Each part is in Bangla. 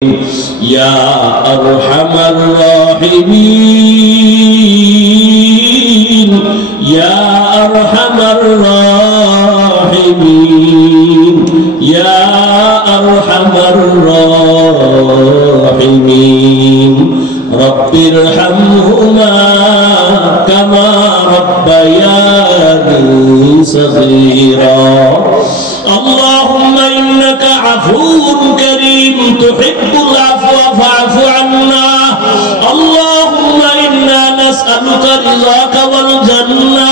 يا أرحم الراحمين يا أرحم الراحمين يا أرحم الراحمين رب ارحمهما كما ربياني صغيرا اللهم إنك عفو كريم تحب العفو فاعف عنا اللهم إنا نسألك رضاك والجنة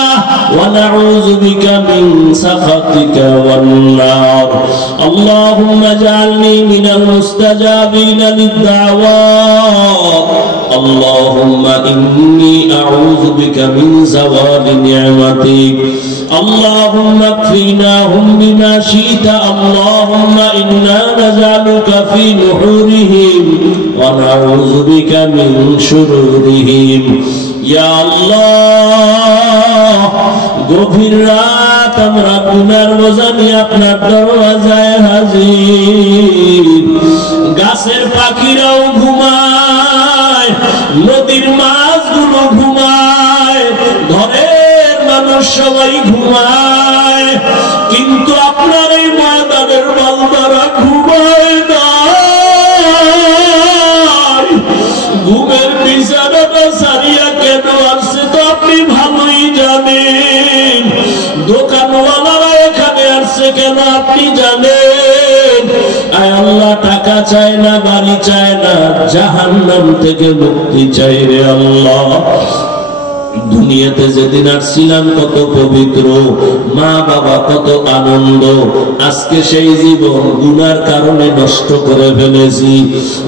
ونعوذ بك من سخطك والنار اللهم اجعلني من المستجابين للدعوات اللهم إني أعوذ بك من زوال نعمتك اللهم اكفناهم بما شئت اللهم إنا نجعلك في نحورهم ونعوذ بك من شرورهم يا الله গভীর রাত আমরা গুনার বোঝা নিয়ে আপনার দরওয়াজায় হাজির গাছের পাখিরাও ঘুমায় নদীর মাছগুলো ঘুমায় ঘরের মানুষ সবাই ঘুমায় কিন্তু আপনার এই ময়দানের বান্দারা ঘুমায় না ঘুমের বিছানাটা ছাড়িয়া কেন আসছে তো আপনি ভালোই জানেন দোকানওয়ালারা এখানে আসছে কেন আপনি জানেন আয় আল্লাহ টাকা চায় না বাড়ি চায় না জাহান্নাম থেকে মুক্তি চাই রে আল্লাহ দুনিয়াতে যেদিন আসছিলাম কত পবিত্র মা বাবা কত আনন্দ আজকে সেই জীবন গুনার কারণে নষ্ট করে ফেলেছি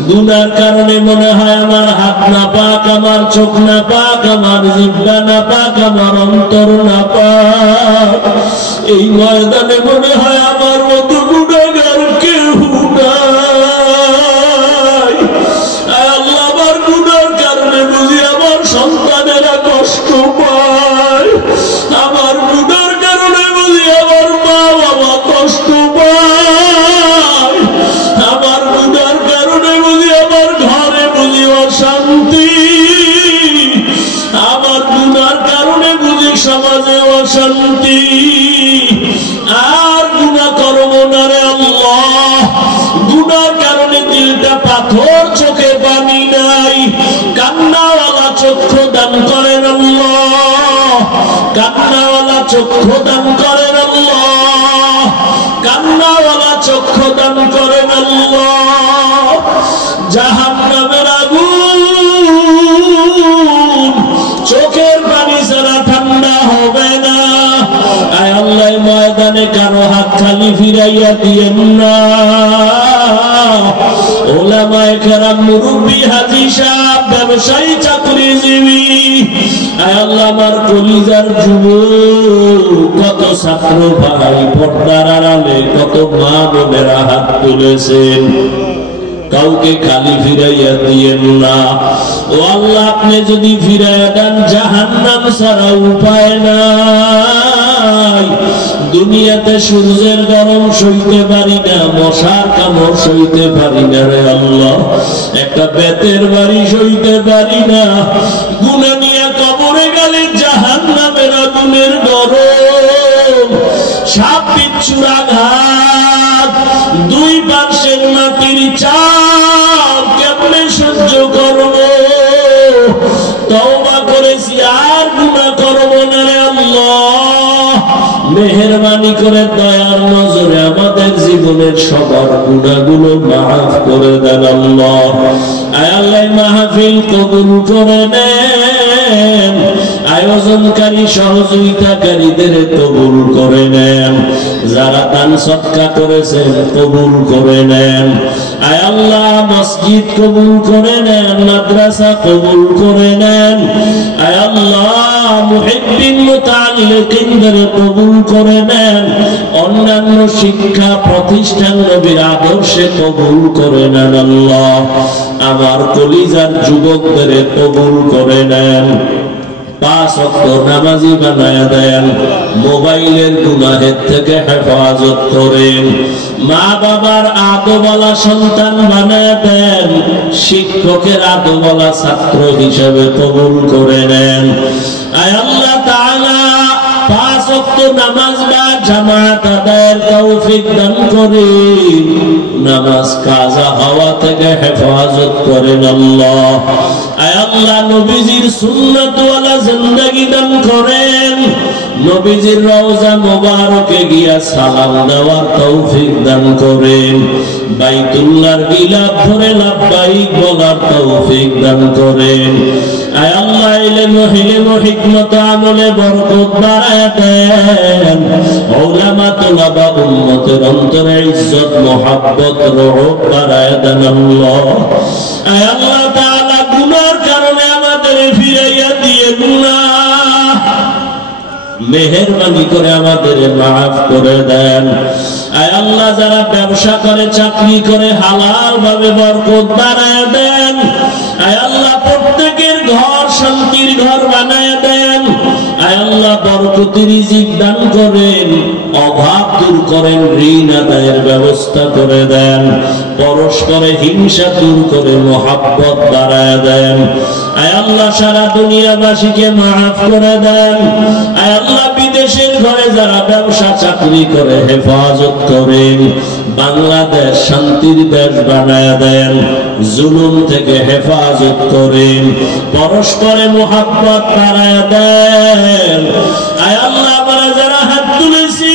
গুনার কারণে মনে হয় আমার হাত না পাক আমার চোখ না পাক আমার জিহ্বা না পাক আমার অন্তর না পাক এই ময়দানে মনে হয় আমার মতো গুনাহগার কেউ নাই আল্লাহ আমার গুনার কারণে বুঝি আমার সন্তানেরা কষ্ট পায় আমার গুনার কারণে বুঝি আমার মা বাবা কষ্ট পায় আমার গুনার কারণে বুঝি আমার ঘরে বুঝি অশান্তি আমার গুনার কারণে বুঝি সমাজে অশান্তি আর গুনাহ করব না রে আল্লাহ গুনার কারণে দিলটা পাথর চোখে পানি নাই কান্নাওয়ালা চক্ষু দান করেন আল্লাহ কান্নাওয়ালা চক্ষু দান করেন আল্লাহ কান্নাওয়ালা চক্ষু দান করেন আল্লাহ জাহান্নামের আগুন চোখের পানি ছাড়া ঠান্ডা হবে না আয় আল্লাহ ময়দানে কারো হাত খালি ফিরাইয়া দিয়েন না ওলামায়ে কেরাম মুরব্বি হাজী সাহেব ব্যবসায়ী চাকরিজীবী আয় আল্লাহ আমার কলিজার যুবক কত ছাত্র ভাই পর্দার আড়ালে কত মা বোনেরা হাত তুলেছেন কাউকে খালি ফিরাইয়া দিয়েন না ও আল্লাহ আপনি যদি ফিরাইয়া দেন জাহান্নাম ছাড়া উপায় নাই দুনিয়াতে সূর্যের গরম সইতে পারি না মশার কামড় সইতে পারি না রে আল্লাহ একটা বেতের বাড়ি সইতে পারি না গুনাহ নিয়ে কবরে গেলে জাহান্নামের আগুনের গরম সাপ বিচ্ছুর আঘাত দুই পাশের মাটির চাপ কেমনে সহ্য করব তওবা করেছি আর গুনাহ করব না রে আল্লাহ মেহেরবানি করে দয়ার নজরে আমাদের জীবনের সবার গুনাহগুলো মাফ করে দেন আল্লাহ আয় আল্লাহ মাহফিল কবুল করে নেন আয়োজনকারী সহযোগিতাকারীদের কবুল করে নেন যারা দান সদকা করেছেন কবুল করে নেন আয় আল্লাহ মসজিদ কবুল করে নেন মাদ্রাসা কবুল করে নেন আয় আল্লাহ মুহিব্বিন মুতাআল্লিকিনদের কবুল করে নেন অন্যান্য শিক্ষা প্রতিষ্ঠান নবীর আদর্শে কবুল করে নেন আল্লাহ আমার কলিজার যুবকদের কবুল করে নেন 5 ওয়াক্ত নামাজি বানায়া দেন, মোবাইলের গুনাহের থেকে হেফাজত করেন, মা বাবার আদবওয়ালা সন্তান বানায়া দেন, শিক্ষকের আদবওয়ালা ছাত্র হিসেবে কবুল করে নেন। আয় আল্লাহ তাআলা 5 ওয়াক্ত নামাজ বা জামাত আদায়ের তৌফিক দান করে নামাজ কাজা হওয়া থেকে হেফাজত করেন আল্লাহ। আয় আল্লাহ নবীজির সুন্নাতওয়ালা জিন্দেগি দান করেন, নবীজির রওজা মোবারকে গিয়া সালাম দেওয়ার তৌফিক দান করেন, বাইতুল্লাহর গিলাফ ধরে লাব্বাইক বলার তৌফিক দান করেন। আয় আল্লাহ ইলম ও হিকমত আমলে বরকত বাড়ায় দেন, উলামা তুলাবা উম্মতের অন্তরে ইজ্জত মুহাব্বত রহমত বাড়ায় দেন আল্লাহ। আয় আল্লাহ তাআলা গুনার কারণে আমাদের ফিরাইয়া দিয়ে গুনাহ মেহেরবানি করে আমাদের মাফ করে দেন। আয় আল্লাহ যারা ব্যবসা করে চাকরি করে হালাল ভাবে বরকত বাড়ায় দেন। আয় আল্লাহ প্রত্যেকের ঘর শান্তির ঘর বানায় দেন। আয় আল্লাহ বরকতি রিজিক দান করেন, অভাব দূর করেন, ঋণ আদায়ের ব্যবস্থা করে দেন, পরস্পরে হিংসা দূর করে মহাব্বত বাড়ায় দেন। আয় আল্লাহ সারা দুনিয়াবাসীকে মাফ করে দেন। আয় আল্লাহ বিদেশের ঘরে যারা ব্যবসা চাকরি করে হেফাজত করেন, বাংলাদেশ শান্তির দেশ বানায় দেন, জুলুম থেকে হেফাজত করেন, পরস্পরে মুহাব্বত বাড়ায় দেন। আয় আল্লাহ আমরা যারা হাত তুলেছি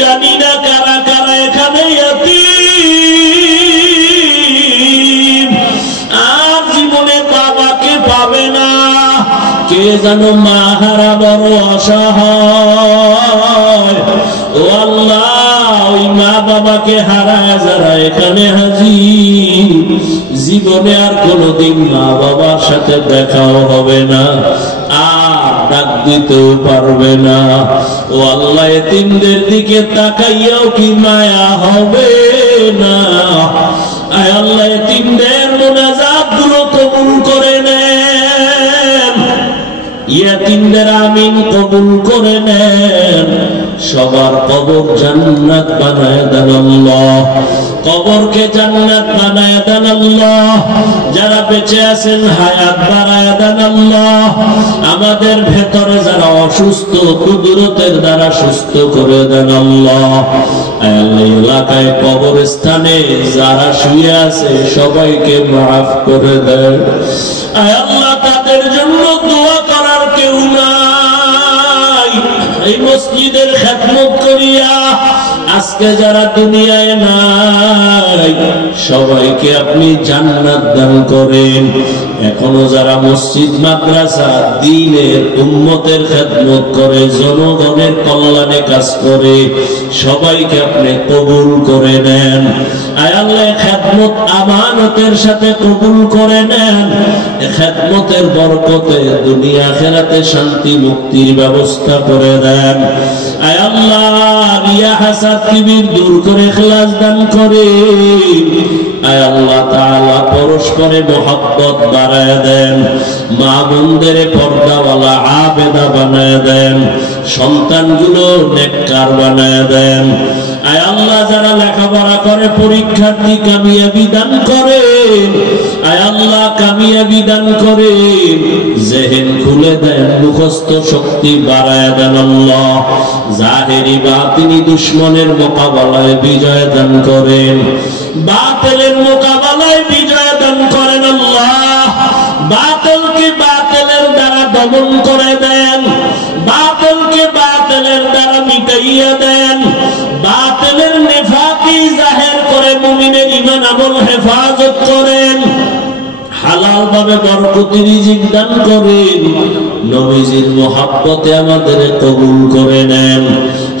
জানি না কারা কারা এখানে ইয়াতীম, আর জীবনে বাবাকে পাবে না, কে জানো মা হারা বড় অসহায়। ও আল্লাহ ওই মা বাবাকে হারায় যারা এখানে হাজির, জীবনে আর কোনোদিন মা বাবার সাথে দেখাও হবে না, আর ডাক দিতেও পারবে না। ও আল্লাহ এতিমদের দিকে তাকাইয়াও কি মায়া হবে না? আয় আল্লাহ এতিমদের মুনাজাত গুলো কবুল করে নেন, ইয়াতিমদের আমিন কবুল করে নেন, সবার কবর জান্নাত বানায় দেন আল্লাহ, কবরকে জান্নাত বানায় দেন আল্লাহ। যারা বেঁচে আছেন হায়াত বাড়ায় দেন আল্লাহ। আমাদের ভেতরে যারা অসুস্থ কুদরতের দ্বারা সুস্থ করে দেন আল্লাহ। এলাকায় কবরস্থানে যারা শুয়ে আছে সবাইকে মাফ করে দেন। আয় আল্লাহ তাদের জন্য দোয়া করার কেউ নাই, এই মসজিদের খেদমত করিয়া আজকে যারা দুনিয়ায় নাই সবাইকে আপনি জান্নাত দান করেন। এখনো যারা মসজিদ মাদ্রাসা দ্বীনের উম্মতের খেদমত করে জনগণের কল্যাণে কাজ করে সবাইকে আপনি কবুল করে নেন। আয় আল্লাহ খেদমত আমানতের সাথে কবুল করে নেন। খেদমতের বরকতে দুনিয়া আখিরাতে শান্তি মুক্তির ব্যবস্থা করে দেন। আয় আল্লাহ রিয়া হাসাদ কিবির দূর করে ইখলাস দান করে। আয় আল্লাহ তাআলা পরস্পরে মহব্বত বাড়ায় দেন, মা বোনদের পর্দাওয়ালা আবেদা বানায় দেন, সন্তানগুলো নেককার বানায় দেন। আয় আল্লাহ যারা লেখাপড়া করে পরীক্ষার্থী কামিয়াবি দান করে, আয় আল্লাহ কামিয়াবি দান করে, জেহেন খুলে দেন, মুখস্থ শক্তি বাড়ায় দেন আল্লাহ। জাহেরি বাতিনি দুশ্মনের মোকাবেলায় বিজয় দান করেন, বাতিলের মোকাবেলায় বিজয় দান করেন আল্লাহ। বাতিলকে বাতিলের দ্বারা দমন করে দেন, বাতিলকে বাতিলের দ্বারা মিটাইয়া দেন, বাতিলের নেফাকি জাহের করে মুমিনের ঈমান আমল হেফাজত করেন, হালাল ভাবে বরকতি রিজিক দান করেন, নবীজির মহব্বতে আমাদের কবুল করে নেন,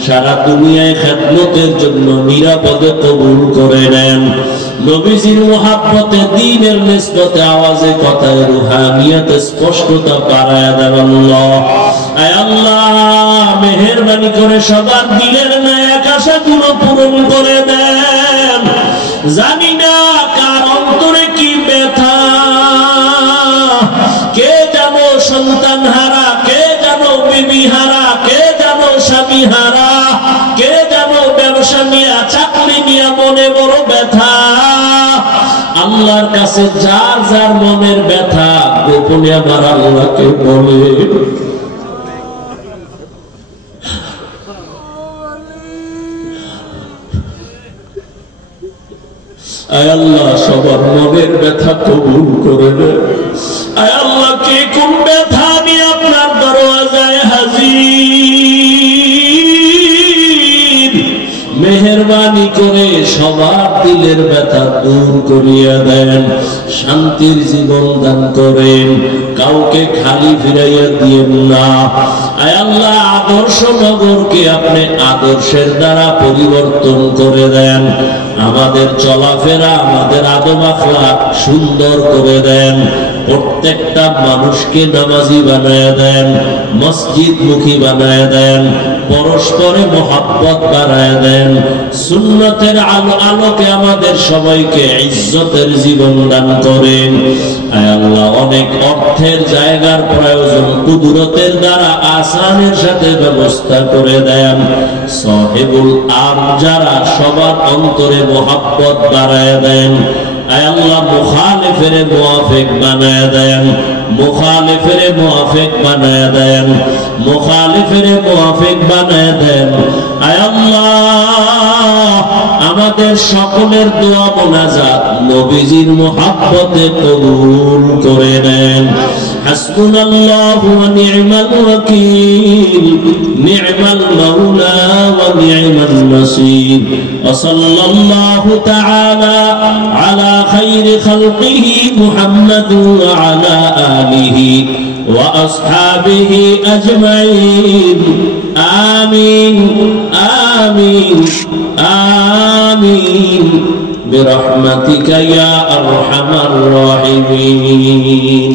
সারা দুনিয়ায় খেদমতের জন্য নিরাপদে কবুল করে নেন, নবীজির মহব্বতে দ্বীনের নিসবতে আওয়াজে কথায় রুহানিয়তে স্পষ্টতা বাড়ায় দেন আল্লাহ। আয় আল্লাহ মেহেরবানি করে সবার দিলের ন্যায় আশাগুলো পূরণ করে দেন। জানি না কার অন্তরে কি ব্যথা, কে যেন সন্তান হারা, কে আল্লাহর কাছে যার যার মনের ব্যথা গোপনে আমার আল্লাহকে বলে। আয় আল্লাহ সবার মনের ব্যথা কবুল করে নেন। আয় আল্লাহ কে কোন ব্যথা নিয়ে আপনার দরওয়াজায় হাজির, মেহেরবানি করে সবার দিলের ব্যথা দূর করিয়া দেন, শান্তির জীবন দান করেন, কাউকে খালি ফিরাইয়া দিয়েন না। আয় আল্লাহ আদর্শ নগরকে আপনি আদর্শের দ্বারা পরিবর্তন করে দেন, আমাদের চলাফেরা আমাদের আদব আখলাক সুন্দর করে দেন, প্রত্যেকটা মানুষকে নামাজি বানায় দেন, মসজিদ মুখী বানায় দেন, পরস্পরে মহব্বত বানায় দেন, সুন্নতের আলোকে আমাদের সবাইকে ইজ্জতের জীবন দান করেন। আয় আল্লাহ অনেক অর্থের জায়গার প্রয়োজন কুদরতের দ্বারা আসানের সাথে ব্যবস্থা করে দেন, সাহেবুল আর যারা সবার অন্তরে মহব্বত বাড়ায় দেন। আয় আল্লাহ মুখালিফের মুআফিক বানায় দেন, মুখালিফের মুআফিক বানায় দেন, মুখালিফের মুআফিক বানায় দেন। আয় আল্লাহ আমাদের সকলের দোয়া মোনাজাত নবীজির মুহাব্বতে কবুল করে নেন। হাসবুনাল্লাহু ওয়া নি'মাল ওয়াকিল, নি'মাল মাওলা ওয়া নি'মান নাসির। ওয়া সাল্লাল্লাহু তাআলা আলা খায়রি খালকিহি মুহাম্মাদ ওয়া আলা আলিহি ওয়া আসহাবিহি আজমাইন। আমিন আমিন আমিন বিরহমাতিকা ইয়া আরহামার রাহিমিন।